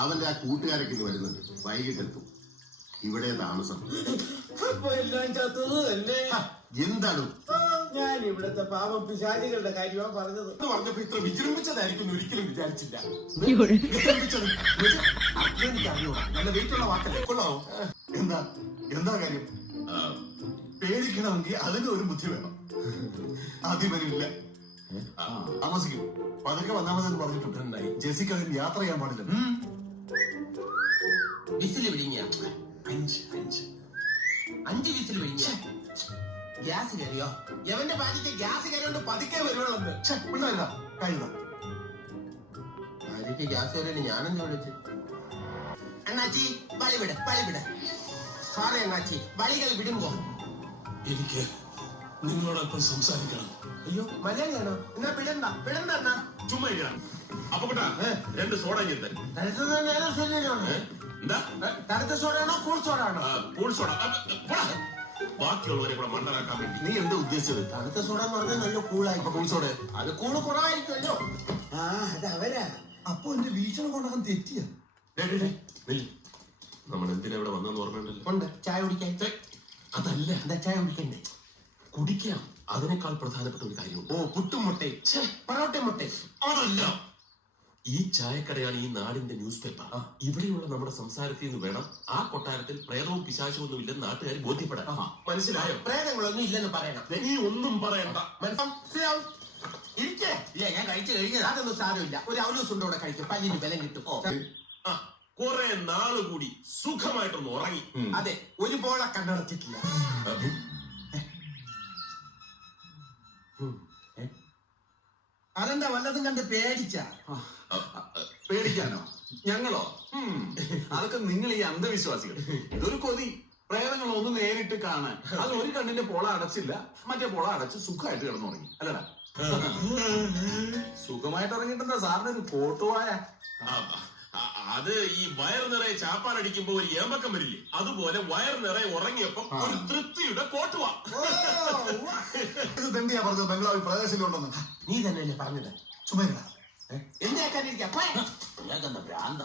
അവന്റെ ആ കൂട്ടുകാരൊക്കെ ഇന്ന് വരുന്നുണ്ട്. വൈകിട്ടെത്തും. ഇവിടെ താമസം. എന്താണ് ഞാൻ ഇവിടുത്തെ പാവം പിശാചികളുടെ കാര്യമാണ് പറഞ്ഞത്. പറഞ്ഞപ്പോ ഇത്ര വിജൃംഭിച്ചതായിരിക്കും ഒരിക്കലും വിചാരിച്ചില്ല. നല്ല വെയിറ്റുള്ള വാക്കല്ലേ? കൊള്ളാവോ? എന്താ എന്താ കാര്യം? പേടിക്കണമെങ്കിൽ അതിന് ഒരു ബുദ്ധി വേണം. ആദ്യമനില്ല താമസിക്കും. പതുക്കെ വന്നാൽ മതി എന്ന് പറഞ്ഞിട്ടുണ്ട്. ജെസിക്ക് അതിന് യാത്ര ചെയ്യാൻ പാടില്ല. വിസിൽ വിഴിഞ്ഞ 5 വിസിൽ വിഴിഞ്ഞ ഗ്യാസ് കയറിയോ? എവന്റെ ഭാര്യക്ക് ഗ്യാസ് കയറിയോണ്ട് പതുക്കെ വരുവുള്ളൂ. ഭാര്യക്ക് ഗ്യാസ് കയറിയാണ് ഞാനെന്ന് വിളിച്ചു. അണ്ണാച്ചി വളിവിട സാറേ അണ്ണാച്ചി വളികൾ വിടുമ്പോ എനിക്ക് നിങ്ങളോടൊപ്പം സംസാരിക്കണം. അയ്യോ മലയാളിയാണോ? എന്നാ വിടണ്ട അണ്ണാ. ചുമ്മാ അപ്പൊ രണ്ട് സോഡ എന്താ തണുത്ത സോഡാണോ കൂൾ സോഡാണോ? Cool soda. ബാക്കിയുള്ളവരെ കൂടെ മണ്ടനാക്കാൻ വേണ്ടി. നീ എന്താ ഉദ്ദേശിച്ചത്? തണുത്ത സോഡ എന്ന് പറഞ്ഞാൽ നല്ല കൂളായി. കൂൾ സോഡ അത് കൂള് കുറവായിരിക്കുമല്ലോ. അത് അവരാ. അപ്പൊ എന്റെ വീക്ഷണം കൊണ്ടവൻ തെറ്റിയ. നമ്മൾ എന്തിനാ ഇവിടെ വന്നെന്ന് ഓർമ്മയുണ്ടല്ലോ. ഉണ്ട് ചായ കുടിക്കാൻ. അതല്ല, എന്താ ചായ കുടിക്കണ്ടേ? കുടിക്കാം. അതിനേക്കാൾ പ്രധാനപ്പെട്ട ഒരു കാര്യമുണ്ട്. ഓ പുട്ടും മുട്ടയും പൊറോട്ടയും മുട്ടയും. അതല്ല, ഈ ചായക്കടയാണ് ഈ നാടിന്റെ ന്യൂസ് പേപ്പർ. ഇവിടെയുള്ള നമ്മുടെ സംസാരത്തിൽ നിന്ന് വേണം ആ കൊട്ടാരത്തിൽ പ്രേതവും പിശാചവും ഒന്നും ഇല്ലെന്ന് നാട്ടുകാർ ബോധ്യപ്പെടാൻ. മനസ്സിലായോ? പ്രേതങ്ങളൊന്നും ഇല്ലെന്ന് പറയണം. നീ ഒന്നും പറയണ്ട. മനസ്സിലാവും. ഇരിക്കേ. ഇല്ല ഞാൻ കഴിച്ചു കഴിഞ്ഞത്. അതൊന്നും സാരമില്ല. ഒരു അവലൂസ് ഉണ്ട് ഇവിടെ കഴിക്കും. പല്ലിന് ബലം കിട്ടും. കുറെ നാള് കൂടി സുഖമായിട്ടൊന്ന് ഉറങ്ങി. അതെ, ഒരു പോളെ കണ്ണടച്ചിട്ടില്ല. അതെന്താ വല്ലതും കണ്ട് പേടിച്ച? പേടിക്കാനോ? ഞങ്ങളോ? അതൊക്കെ നിങ്ങൾ ഈ അന്ധവിശ്വാസികൾ. ഇതൊരു കൊതി. പ്രേതങ്ങൾ ഒന്ന് നേരിട്ട് കാണാൻ. അത് ഒരു കണ്ണിന്റെ പോള അടച്ചില്ല, മറ്റേ പോള അടച്ച് സുഖമായിട്ട് കിടന്നുറങ്ങി. അല്ലടാ, സുഖമായിട്ട് ഉറങ്ങിട്ടെന്താ സാറിന് ഒരു കോട്ടുവായ? അത് ഈ വയർ നിറയെ ചാപ്പാടടിക്കുമ്പോ ഒരു ഏമ്പക്കം വരില്ലേ, അതുപോലെ വയർ നിറയെ ഉറങ്ങിയപ്പോ ഒരു തൃപ്തിയുടെ കോട്ടുവാ. ഇത് തന്നെയാ പറഞ്ഞത് ബംഗ്ലാവിൽ പ്രദേശിലുണ്ടെന്ന്. നീ തന്നെയല്ലേ പറഞ്ഞത്? ചുമരില്ല. എന്താ ഭ്രാന്ത